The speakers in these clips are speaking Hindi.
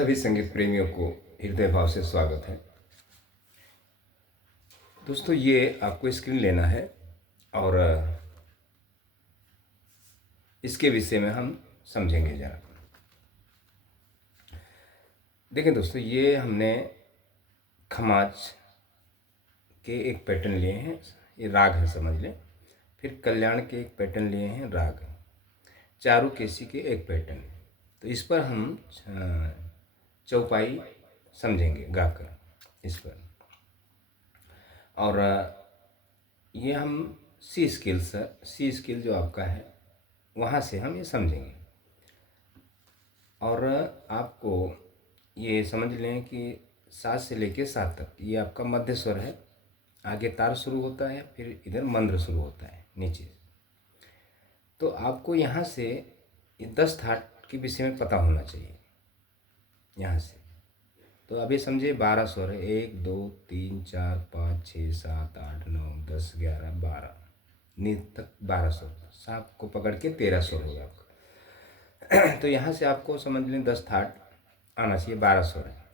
सभी संगीत प्रेमियों को हृदय भाव से स्वागत है। दोस्तों, ये आपको स्क्रीन लेना है और इसके विषय में हम समझेंगे ज़रा। देखें दोस्तों, ये हमने खमाज के एक पैटर्न लिए हैं, ये राग है समझ लें। फिर कल्याण के एक पैटर्न लिए हैं, राग। चारुकेशी के एक पैटर्न है। तो इस पर हम चौपाई समझेंगे गाकर इस पर। और ये हम सी स्केल जो आपका है वहाँ से हम ये समझेंगे। और आपको ये समझ लें कि 7 से लेके 7 तक ये आपका मध्य स्वर है। आगे तार शुरू होता है, फिर इधर मंद्र शुरू होता है नीचे। तो आपको यहाँ से ये 10 थाट के विषय में पता होना चाहिए यहाँ से। तो अभी समझिए 12 स्वर है, 1 2 3 4 5 6 7 8 9 10 11 12 नींद तक 12 स्वर। सांप को पकड़ के 13 स्वर होगा आपका। तो यहाँ से आपको समझ लें 10 थाट आना चाहिए, 12 स्वर है।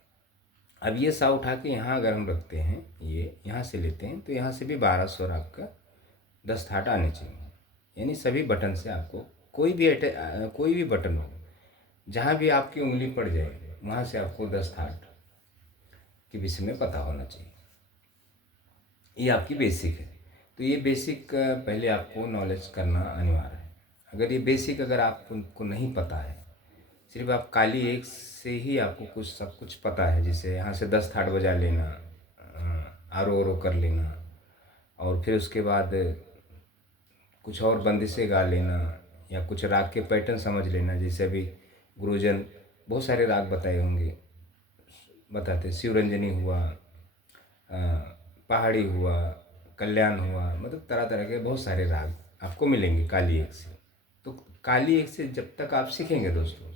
अब ये सा उठा के यहाँ अगर हम रखते हैं, ये यहाँ से लेते हैं, तो यहाँ से भी 12 स्वर आपका 10 थाट आने चाहिए। यानी सभी बटन से आपको कोई भी बटन हो, जहाँ भी आपकी उंगली पड़ जाए वहाँ से आपको 10 थाट के विषय में पता होना चाहिए। ये आपकी बेसिक है। तो ये बेसिक पहले आपको नॉलेज करना अनिवार्य है। अगर आपको नहीं पता है, सिर्फ आप काली एक से ही आपको सब कुछ पता है, जैसे यहाँ से 10 थाट बजा लेना, आरो ओरो कर लेना, और फिर उसके बाद कुछ और बंदिशें गा लेना, या कुछ राग के पैटर्न समझ लेना। जैसे अभी गुरुजन बहुत सारे राग बताते, शिवरंजनी हुआ, पहाड़ी हुआ, कल्याण हुआ, मतलब तरह तरह के बहुत सारे राग आपको मिलेंगे काली एक से। तो काली एक से जब तक आप सीखेंगे दोस्तों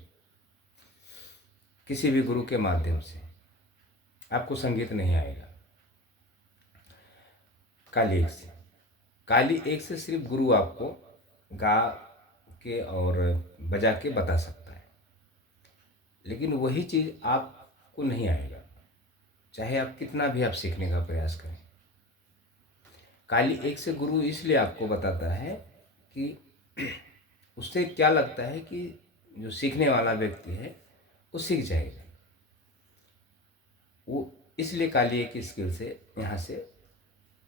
किसी भी गुरु के माध्यम से, आपको संगीत नहीं आएगा। काली एक से सिर्फ गुरु आपको गा के और बजा के बता सकता है, लेकिन वही चीज़ आपको नहीं आएगा, चाहे आप कितना भी आप सीखने का प्रयास करें। काली एक से गुरु इसलिए आपको बताता है कि उससे क्या लगता है कि जो सीखने वाला व्यक्ति है वो सीख जाएगा। वो इसलिए काली एक स्किल से यहाँ से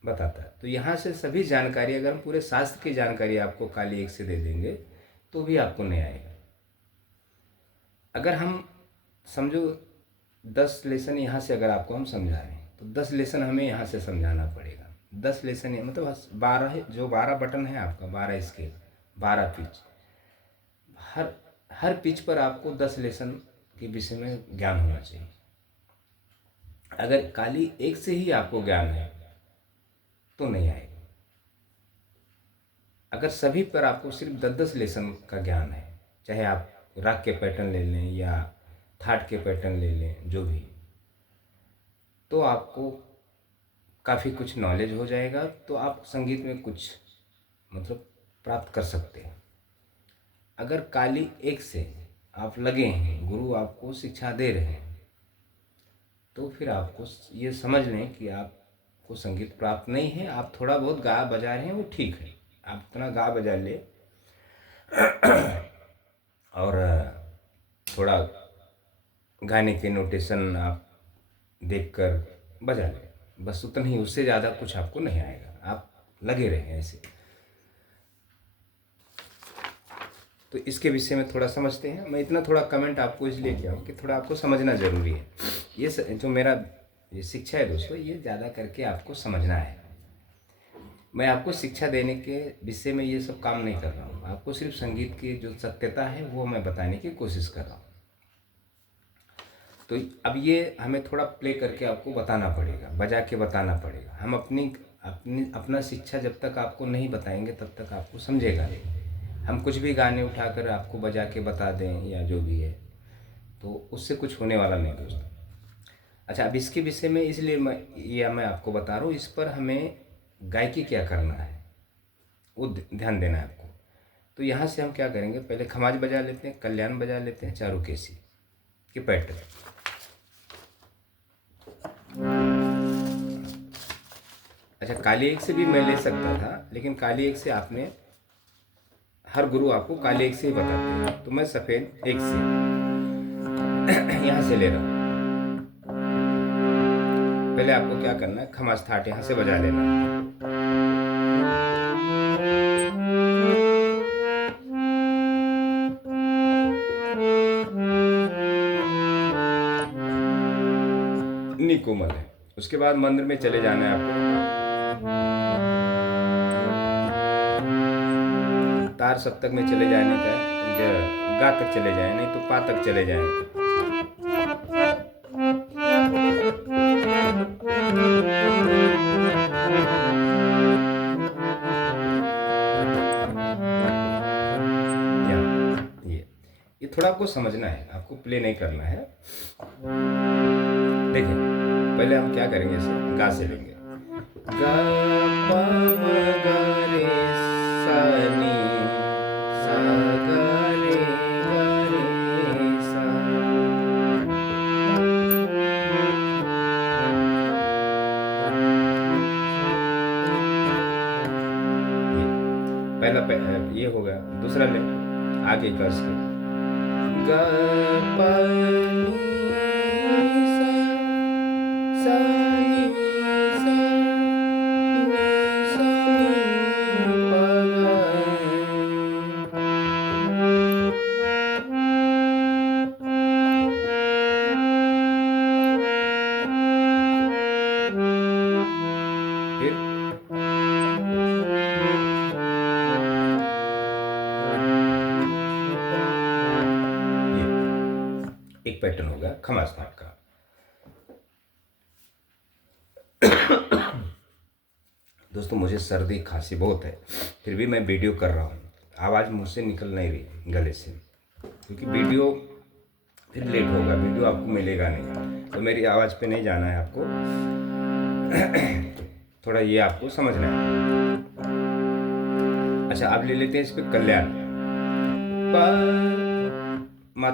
बताता है। तो यहाँ से सभी जानकारी, अगर हम पूरे शास्त्र की जानकारी आपको काली एक से दे देंगे तो भी आपको नहीं आएगा। अगर हम समझो 10 लेसन यहाँ से अगर आपको हम समझा रहे हैं, तो 10 लेसन हमें यहाँ से समझाना पड़ेगा। 10 लेसन मतलब 12 बटन है आपका, 12 स्केल, 12 पिच। हर पिच पर आपको 10 लेसन के विषय में ज्ञान होना चाहिए। अगर काली एक से ही आपको ज्ञान है तो नहीं आएगा। अगर सभी पर आपको सिर्फ 10-10 लेसन का ज्ञान है, चाहे आप राग के पैटर्न ले लें या थाट के पैटर्न ले लें, जो भी, तो आपको काफ़ी कुछ नॉलेज हो जाएगा। तो आप संगीत में कुछ मतलब प्राप्त कर सकते हैं। अगर काली एक से आप लगे हैं, गुरु आपको शिक्षा दे रहे हैं, तो फिर आपको ये समझ लें कि आपको संगीत प्राप्त नहीं है। आप थोड़ा बहुत गा बजा रहे हैं, वो ठीक है, आप इतना गा बजा ले और थोड़ा गाने के नोटेशन आप देखकर बजा लें, बस उतना ही, उससे ज़्यादा कुछ आपको नहीं आएगा। आप लगे रहें ऐसे। तो इसके विषय में थोड़ा समझते हैं। मैं इतना थोड़ा कमेंट आपको इसलिए किया हूँ कि थोड़ा आपको समझना ज़रूरी है। ये जो मेरा ये शिक्षा है दोस्तों, ये ज़्यादा करके आपको समझना है। मैं आपको शिक्षा देने के विषय में ये सब काम नहीं कर रहा हूँ। आपको सिर्फ संगीत की जो सत्यता है वो मैं बताने की कोशिश कर रहा हूँ। तो अब ये हमें थोड़ा प्ले करके आपको बताना पड़ेगा, बजा के बताना पड़ेगा। हम अपना शिक्षा जब तक आपको नहीं बताएंगे तब तक आपको समझेगा नहीं। हम कुछ भी गाने उठाकर आपको बजा के बता दें या जो भी है, तो उससे कुछ होने वाला नहीं दोस्तों। अच्छा, अब इसके विषय में इसलिए मैं आपको बता रहा हूँ, इस पर हमें गायकी क्या करना है वो ध्यान देना है आपको। तो यहाँ से हम क्या करेंगे, पहले खमाज बजा लेते हैं, कल्याण बजा लेते हैं, चारुकेशी, कि पैटर्न। अच्छा, काली एक से भी मैं ले सकता था, लेकिन काली एक से आपने, हर गुरु आपको काली एक से ही बताते हैं, तो मैं सफ़ेद एक से यहाँ से ले रहा हूँ। पहले आपको क्या करना है, खमास थाट यहाँ से बजा लेना है। नी कोमल है। उसके बाद मंदिर में चले जाना है आपको, तार सप्तक में चले जाने का है, गा तक चले जाए, नहीं तो पा तक चले जाए। ये थोड़ा आपको समझना है, आपको प्ले नहीं करना है। देखिए, पहले हम क्या करेंगे, इसे गा से लेंगे। गा पा गा रे सा नी सा गा रे सा। पहला ये हो गया। दूसरा ले, आगे का इसके गा पा नी सा सा नी सा नी सा नी पा गा। फिर एक पैटर्न होगा खमास थाट का। दोस्तों, मुझे सर्दी खांसी बहुत है, फिर भी मैं वीडियो कर रहा हूँ। आवाज़ मुझसे निकल नहीं रही गले से, क्योंकि वीडियो फिर लेट होगा, वीडियो आपको मिलेगा नहीं, तो मेरी आवाज़ पे नहीं जाना है आपको। थोड़ा ये आपको समझना है। अच्छा, आप ले लेते हैं इस पे कल्याण,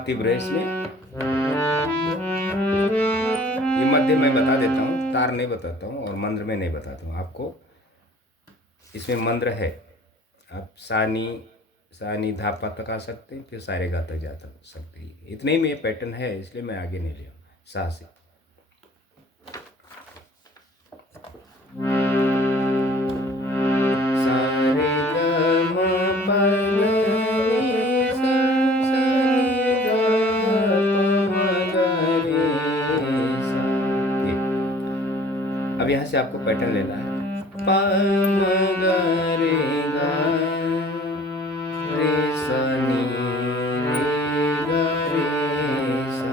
तीव्र इसमें। ये मध्य मैं बता देता हूँ, तार नहीं बताता हूँ, और मंत्र में नहीं बताता हूँ आपको। इसमें मंत्र है, आप सानी धापा तक आ सकते हैं, फिर सारे गा तक जा सकते हैं। इतने ही में ये पैटर्न है, इसलिए मैं आगे नहीं लिया सा से। अब यहाँ से आपको पैटर्न लेना है, पा गा रे गा रे सा नी रे गा रे सा।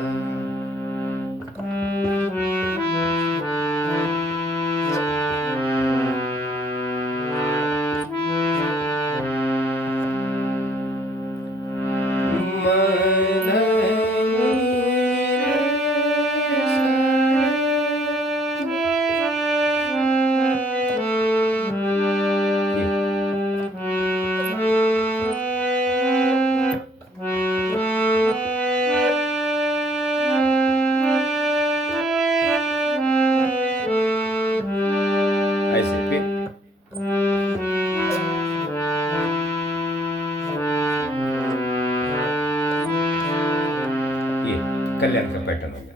कल्याण का पैटर्न हो गया।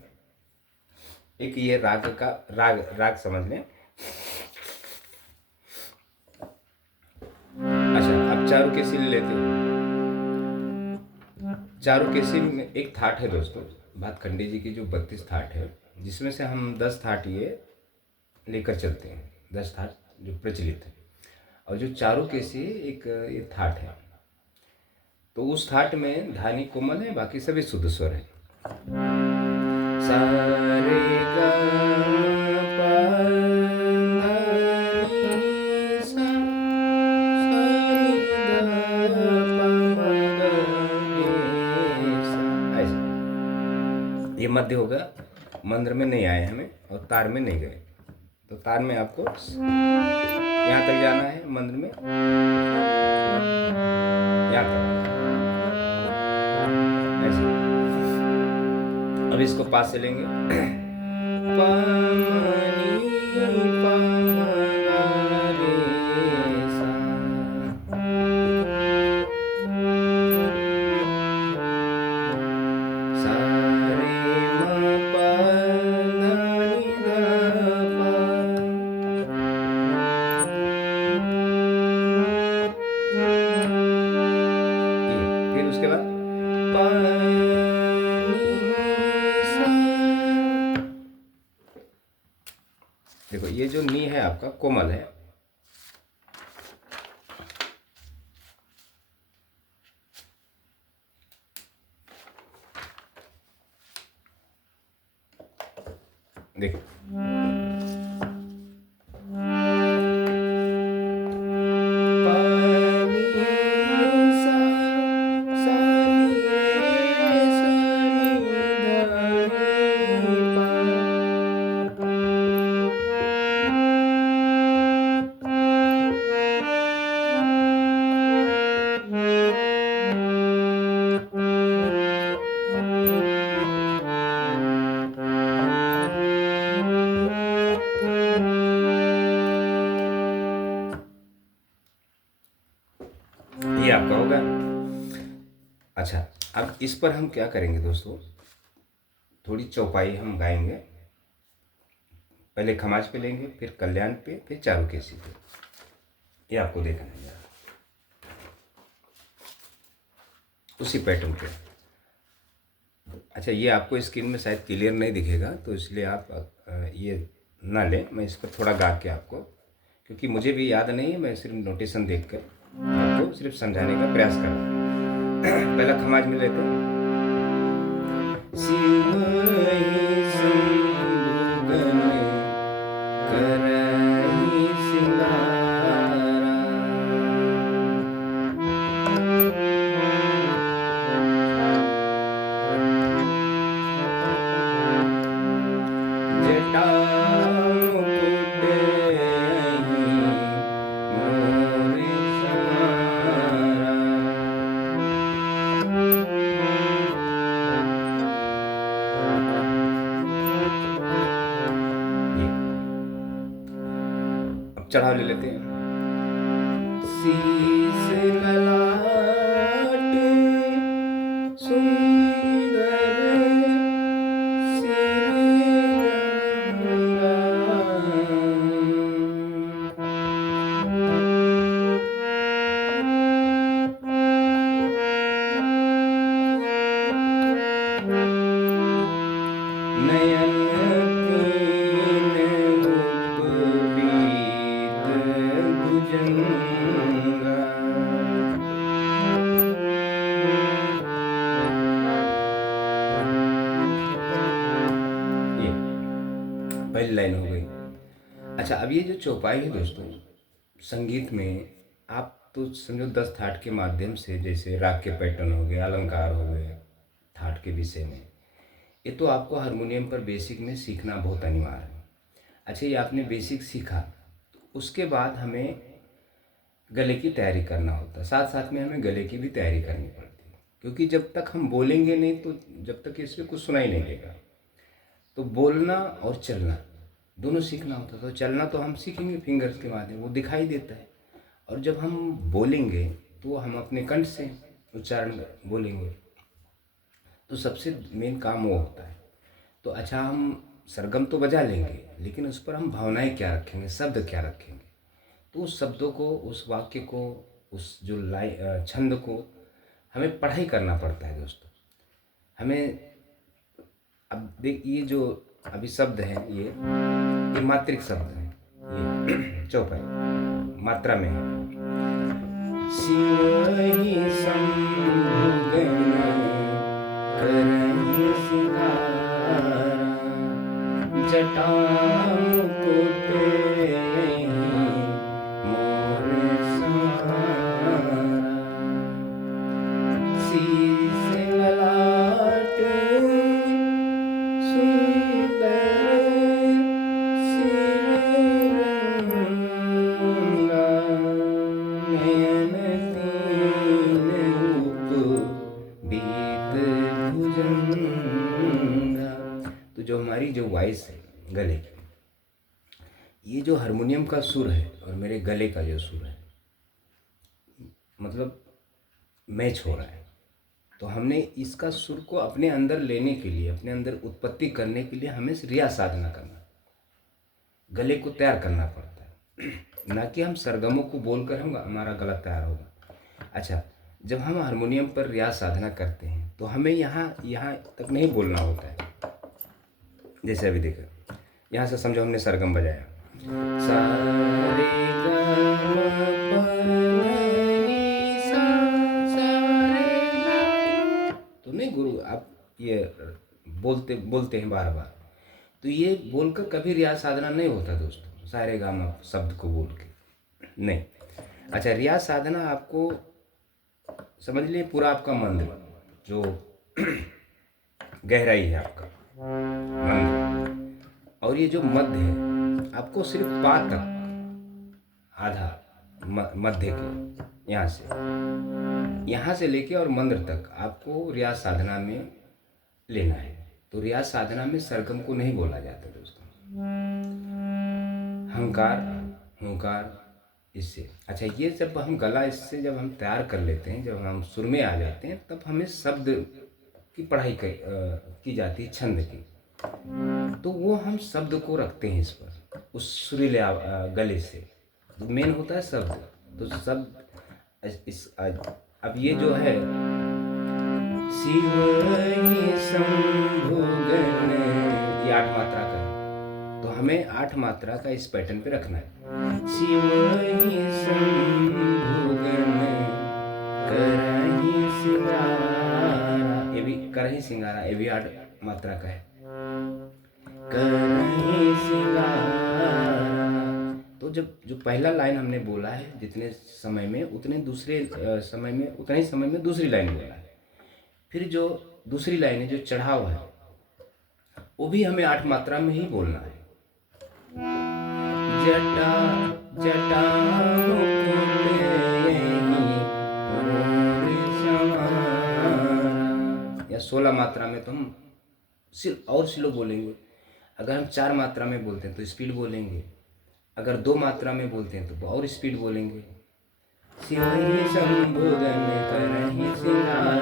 एक ये राग का राग समझ लें। अच्छा, आप चारों केसी ले लेते हो। चारों केसी में एक थाट है दोस्तों, भातखंडे जी की जो 32 थाट है, जिसमें से हम 10 थाट ये लेकर चलते हैं, 10 थाट जो प्रचलित है। और जो चारों केसी एक ये थाट है, तो उस थाट में धानी कोमल है, बाकी सभी शुद्ध स्वर है। सा रे गा पा नी सा सा नी धा पा गा रे सा। ऐसे ये मध्य होगा, मंत्र में नहीं आए हमें और तार में नहीं गए, तो तार में आपको यहाँ तक जाना है, मंत्र में यहाँ तक। ऐसे अब इसको पास से लेंगे। पा नी पा गा रे सा। सा रे म प ध नि ध प। ये फिर उसके बाद प नि सा। देखो ये जो नी है आपका कोमल है। देखो प नि सा सा नि रे सा नि ध नि पा। ये आपका होगा। अच्छा, अब इस पर हम क्या करेंगे दोस्तों, थोड़ी चौपाई हम गाएंगे। पहले खमाज पे लेंगे, फिर कल्याण पे, फिर चारुकेसी पे। ये आपको देखना है जरा, उसी पैटर्न पे। अच्छा, ये आपको स्क्रीन में शायद क्लियर नहीं दिखेगा, तो इसलिए आप ये ना लें। मैं इस पर थोड़ा गा के आपको, क्योंकि मुझे भी याद नहीं है, मैं सिर्फ नोटेशन देख कर आपको सिर्फ समझाने का प्रयास कर रहा हूँ। पहला खमाज में लेते हैं। सिंहाई संभोगन करहि सिंगारा। जटा मुकुट मोरे समारा। ये अब चढ़ाव ले लेते हैं। शीश ललाट सुंदर सिर गंगा। नयन तीन उपवीत भुजंगा। ये पहली लाइन हो गई। अच्छा, अब ये जो चौपाई है दोस्तों, संगीत में आप तो समझो 10 थाट के माध्यम से, जैसे राग के पैटर्न हो गए, अलंकार हो गए, थाट के विषय में, ये तो आपको हारमोनियम पर बेसिक में सीखना बहुत अनिवार्य है। अच्छा, ये आपने बेसिक सीखा, तो उसके बाद हमें गले की तैयारी करना होता है। साथ साथ में हमें गले की भी तैयारी करनी पड़ती है, क्योंकि जब तक हम बोलेंगे नहीं, तो जब तक इसमें कुछ सुनाई नहीं देगा। तो बोलना और चलना दोनों सीखना होता है। तो चलना तो हम सीखेंगे फिंगर्स के माध्यम, वो दिखाई देता है। और जब हम बोलेंगे तो हम अपने कंठ से उच्चारण बोलेंगे, तो सबसे मेन काम वो होता है। तो अच्छा, हम सरगम तो बजा लेंगे, लेकिन उस पर हम भावनाएं क्या रखेंगे, शब्द क्या रखेंगे। तो उस शब्दों को, उस वाक्य को, उस जो छंद को हमें पढ़ाई करना पड़ता है दोस्तों। हमें अब देख, ये जो अभी शब्द हैं, ये मात्रिक शब्द हैं। ये चौपाई मात्रा में है। सिंहाई संभोगन करहि सिंगारा। जटा मुकुट मोर समारा। शीश ललाट सुंदर सिर गंगा। नयन तीन उपवीत भुजंगा। जो हमारी जो वॉइस है गले की, ये जो हारमोनियम का सुर है और मेरे गले का जो सुर है, मतलब मैच हो रहा है। तो हमने इसका सुर को अपने अंदर लेने के लिए, अपने अंदर उत्पत्ति करने के लिए हमें रियाज साधना करना, गले को तैयार करना पड़ता है। ना कि हम सरगमों को बोलकर हमारा गला तैयार होगा। अच्छा, जब हम हारमोनियम पर रियाज साधना करते हैं तो हमें यहाँ यहाँ तक नहीं बोलना होता है। जैसे अभी देखो, यहाँ से समझो हमने सरगम बजाया, सा रे ग म प नी सा, सा रे ग। तो नहीं गुरु, आप ये बोलते बोलते हैं बार बार, तो ये बोलकर कभी रियाज साधना नहीं होता दोस्तों, सारे गामा शब्द को बोल के नहीं। अच्छा, रियाज साधना आपको समझ लिए, पूरा आपका मंत्र जो गहराई है आपका मंत्र, और ये जो मध्य है आपको सिर्फ पा तक, आधा मध्य के यहाँ से लेके और मंत्र तक आपको रियाज साधना में लेना है। तो रियाज साधना में सरगम को नहीं बोला जाता दोस्तों, हंकार हुंकार इससे। अच्छा, ये जब हम गला इससे जब हम तैयार कर लेते हैं, जब हम सुर में आ जाते हैं, तब हमें शब्द की पढ़ाई की जाती है, छंद की। तो वो हम शब्द को रखते हैं इस पर, उस सुरीले गले से मेन होता है शब्द। तो शब्द अब ये जो है शिव शंभुगन, ये 8 मात्रा का है, तो हमें 8 मात्रा का इस पैटर्न पे रखना है। शिव शंभुगन करहि सिंगारा, ये भी करहि सिंगारा, ये भी 8 मात्रा का है, करहि सिंगारा। तो जब जो पहला लाइन हमने बोला है, जितने समय में उतने दूसरे समय में, उतने ही समय में दूसरी लाइन बोला है। फिर जो दूसरी लाइन है, जो चढ़ाव है, वो भी हमें 8 मात्रा में ही बोलना है। जटा जटा या 16 मात्रा में तो हम सिर्फ और स्लो बोलेंगे। अगर हम 4 मात्रा में बोलते हैं तो स्पीड बोलेंगे, अगर 2 मात्रा में बोलते हैं तो और स्पीड बोलेंगे। शिवहि शंभुगन करहि सिंगारा,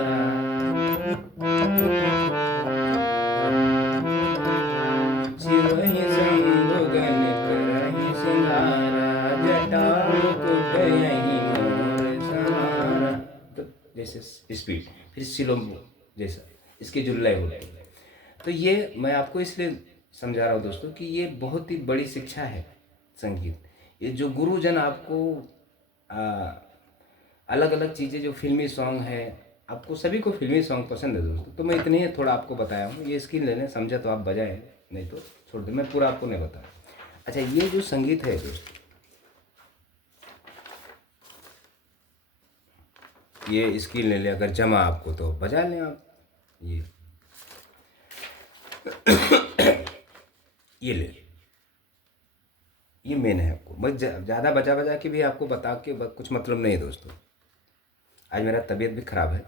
शिवहि शंभुगन करहि सिंगारा, जटा मुकुट यही मोर सहारा। तो जैसे स्पीड, फिर सिलो जैसा, इसके जो लय होते हैं। तो ये मैं आपको इसलिए समझा रहा हूँ दोस्तों कि ये बहुत ही बड़ी शिक्षा है संगीत। ये जो गुरुजन आपको अलग अलग चीज़ें, जो फिल्मी सॉन्ग है, आपको सभी को फिल्मी सॉन्ग पसंद है दोस्तों, तो मैं इतने ही थोड़ा आपको बताया हूँ। ये स्किल लेने समझा तो आप बजाएं, नहीं तो छोड़ दे, मैं पूरा आपको नहीं बताऊँ। अच्छा, ये जो संगीत है दोस्तों, ये स्किल ले ले, अगर जमा आपको तो बजा लें आप। ये ले, ये मेन है। आपको बस ज़्यादा बजा बजा के भी आपको बता के कुछ मतलब नहीं है दोस्तों। आज मेरा तबीयत भी ख़राब है।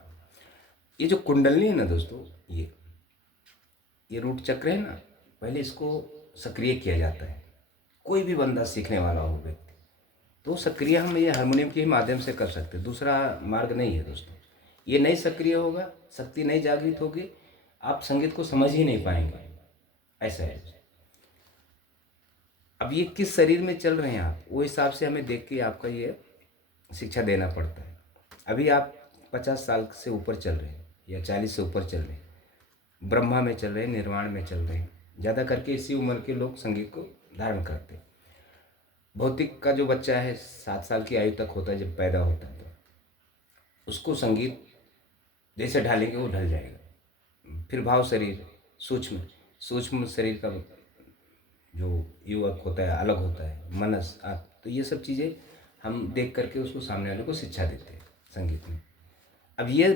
ये जो कुंडलनी है ना दोस्तों, ये रूट चक्र है ना, पहले इसको सक्रिय किया जाता है। कोई भी बंदा सीखने वाला हो व्यक्ति, तो सक्रिय हम ये हारमोनियम के ही माध्यम से कर सकते हैं, दूसरा मार्ग नहीं है दोस्तों। ये नहीं सक्रिय होगा, शक्ति नहीं जागृत होगी, आप संगीत को समझ ही नहीं पाएंगे, ऐसा है। अब ये किस शरीर में चल रहे हैं आप, वो हिसाब से हमें देख के आपका ये शिक्षा देना पड़ता है। अभी आप 50 साल से ऊपर चल रहे हैं या 40 से ऊपर चल रहे हैं, ब्रह्मा में चल रहे हैं, निर्वाण में चल रहे हैं। ज़्यादा करके इसी उम्र के लोग संगीत को धारण करते हैं। भौतिक का जो बच्चा है 7 साल की आयु तक होता है, जब पैदा होता है, तो उसको संगीत जैसे ढालेंगे वो ढल जाएगा। फिर भाव शरीर, सूक्ष्म शरीर का जो युवक होता है अलग होता है, मनस आप, तो ये सब चीज़ें हम देख करके उसको सामने वाले को शिक्षा देते हैं संगीत में। अब ये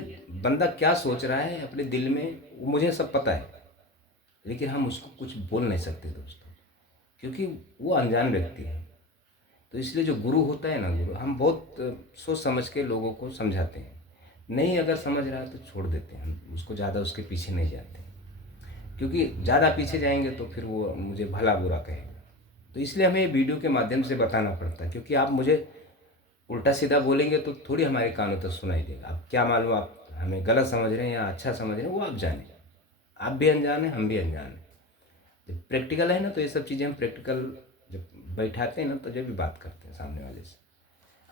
बंदा क्या सोच रहा है अपने दिल में, वो मुझे सब पता है, लेकिन हम उसको कुछ बोल नहीं सकते दोस्तों, क्योंकि वो अनजान व्यक्ति है। तो इसलिए जो गुरु होता है ना, गुरु हम बहुत सोच समझ के लोगों को समझाते हैं। नहीं अगर समझ रहा है तो छोड़ देते हैं, हम उसको ज़्यादा उसके पीछे नहीं जाते। क्योंकि ज़्यादा पीछे जाएंगे तो फिर वो मुझे भला बुरा कहेगा। तो इसलिए हमें वीडियो के माध्यम से बताना पड़ता है, क्योंकि आप मुझे उल्टा सीधा बोलेंगे तो थोड़ी हमारे कानों तक सुनाई देगा। अब क्या मालूम आप हमें गलत समझ रहे हैं या अच्छा समझ रहे हैं, वो आप जाने। आप भी अनजान हैं, हम भी अनजान हैं। जब प्रैक्टिकल है ना, तो ये सब चीज़ें हम प्रैक्टिकल जब बैठाते हैं ना, तो जब भी बात करते हैं सामने वाले से।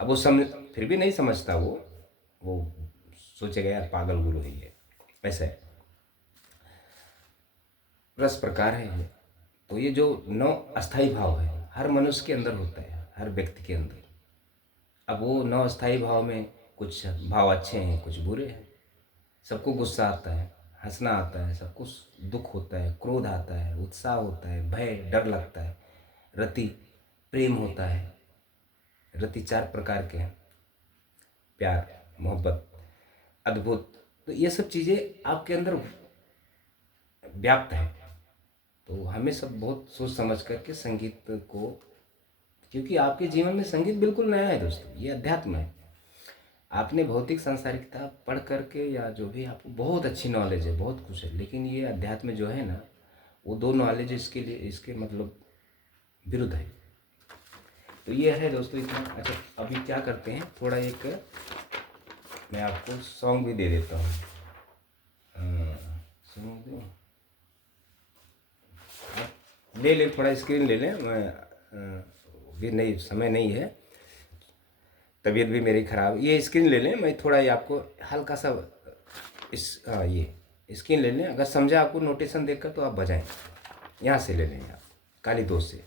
अब वो समझ फिर भी नहीं समझता, वो सोचेगा यार पागल गुरु है ये, ऐसा है। रस प्रकार है ये। तो ये जो 9 अस्थाई भाव है, हर मनुष्य के अंदर होता है, हर व्यक्ति के अंदर। अब वो 9 अस्थाई भाव में कुछ भाव अच्छे हैं, कुछ बुरे हैं। सबको गुस्सा आता है, हंसना आता है, सबको दुख होता है, क्रोध आता है, उत्साह होता है, भय डर लगता है, रति प्रेम होता है। रति 4 प्रकार के हैं, प्यार, मोहब्बत, अद्भुत। तो ये सब चीज़ें आपके अंदर व्याप्त है। तो हमें सब बहुत सोच समझ करके संगीत को, क्योंकि आपके जीवन में संगीत बिल्कुल नया है दोस्तों, ये अध्यात्म है। आपने भौतिक सांसारिक किताब पढ़ करके या जो भी, आपको बहुत अच्छी नॉलेज है, बहुत कुछ है, लेकिन ये अध्यात्म जो है ना, वो 2 नॉलेज इसके लिए, इसके मतलब विरुद्ध है। तो ये है दोस्तों इतना। अच्छा, अभी क्या करते हैं, थोड़ा एक मैं आपको सॉन्ग भी दे देता हूँ। सॉन्ग दूँ, ले लें, थोड़ा स्क्रीन ले लें। मैं भी नहीं, समय नहीं है, तबीयत भी मेरी ख़राब। ये स्क्रीन ले लें, मैं थोड़ा ये आपको हल्का सा ये स्क्रीन ले लें। अगर समझा आपको नोटेशन देखकर तो आप बजाएं। यहाँ से ले लें आप, काली दोस्त से,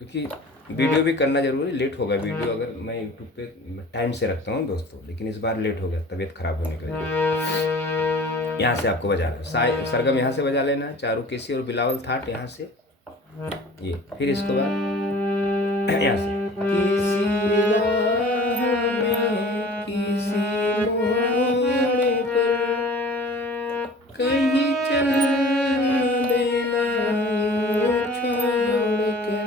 क्योंकि वीडियो भी करना जरूरी। लेट होगा वीडियो, अगर मैं यूट्यूब पे टाइम से रखता हूँ दोस्तों, लेकिन इस बार लेट हो गया तबीयत ख़राब होने के वजह। यहाँ से आपको बजाना है, सरगम यहाँ से बजा लेना है, चारू केसी और बिलावल थाट यहाँ से, ये फिर इसके बाद यहाँ से किसी राह में किसी मोड़ पर कहीं चल देना यूं छोड़ कर,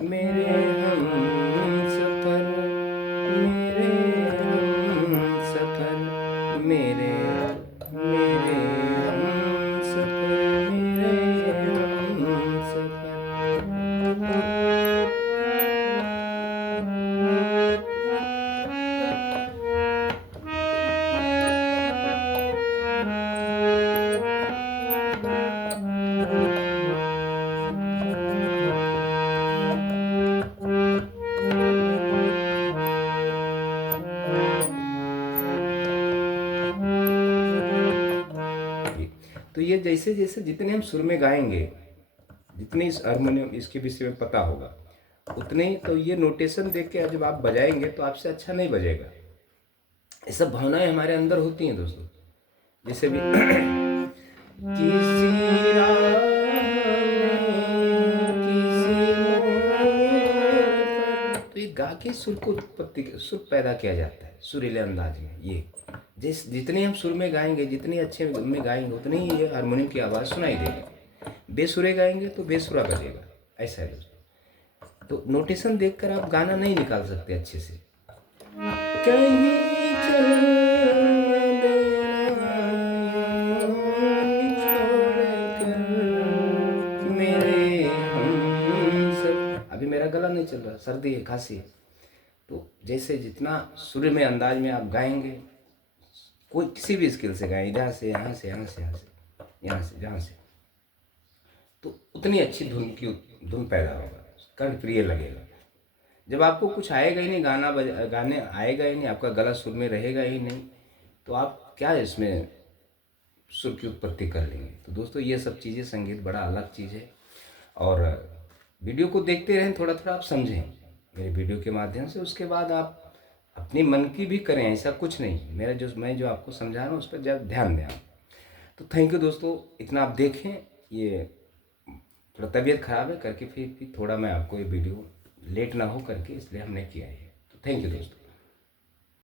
मेरे हम सफर, मेरे हम सफर, मेरे मेरे हम सफर, मेरे हम सफर। तो ये जैसे जैसे जितने हम सुर में गाएंगे, जितने इस हारमोनियम इसके विषय में पता होगा, उतने ही तो ये नोटेशन देख के जब आप बजाएंगे तो आपसे अच्छा नहीं बजेगा। ये सब भावनाएं हमारे अंदर होती हैं दोस्तों। जैसे भी किसी राह में किसी मोड़ पर, तो ये गा के सुर को उत्पत्ति, सुर पैदा किया जाता है सुरीले अंदाज में। ये जितने हम सुर में गाएंगे, जितने अच्छे में गाएंगे, उतनी ही ये हारमोनियम की आवाज़ सुनाई देगी। बेसुरे गाएंगे तो बेसुरा बजेगा, ऐसा है दोस्तों। तो नोटेशन देखकर आप गाना नहीं निकाल सकते अच्छे से। कहीं चल देना यूं छोड़ कर, मेरे हम सब। अभी मेरा गला नहीं चल रहा, सर्दी है, खांसी है। तो जैसे जितना सुर में अंदाज में आप गाएंगे, कोई किसी भी स्किल से गाएं, इधर से, यहाँ से, यहाँ से, यहाँ से, यहाँ से, जहाँ से, तो उतनी अच्छी धुन पैदा होगा, कर्ण प्रिय लगेगा। जब आपको कुछ आएगा ही नहीं, गाने आएगा ही नहीं, आपका गला सुर में रहेगा ही नहीं, तो आप क्या इसमें सुर की उत्पत्ति कर लेंगे। तो दोस्तों ये सब चीज़ें, संगीत बड़ा अलग चीज़ है। और वीडियो को देखते रहें, थोड़ा थोड़ा आप समझें मेरे वीडियो के माध्यम से, उसके बाद आप अपने मन की भी करें, ऐसा कुछ नहीं। मैं जो आपको समझा रहा हूँ उस पर जब ध्यान दें आप। तो थैंक यू दोस्तों, इतना आप देखें। ये थोड़ा तबीयत ख़राब है करके फिर थोड़ा मैं आपको ये वीडियो लेट ना हो करके, इसलिए हमने किया है। तो थैंक यू दोस्तों।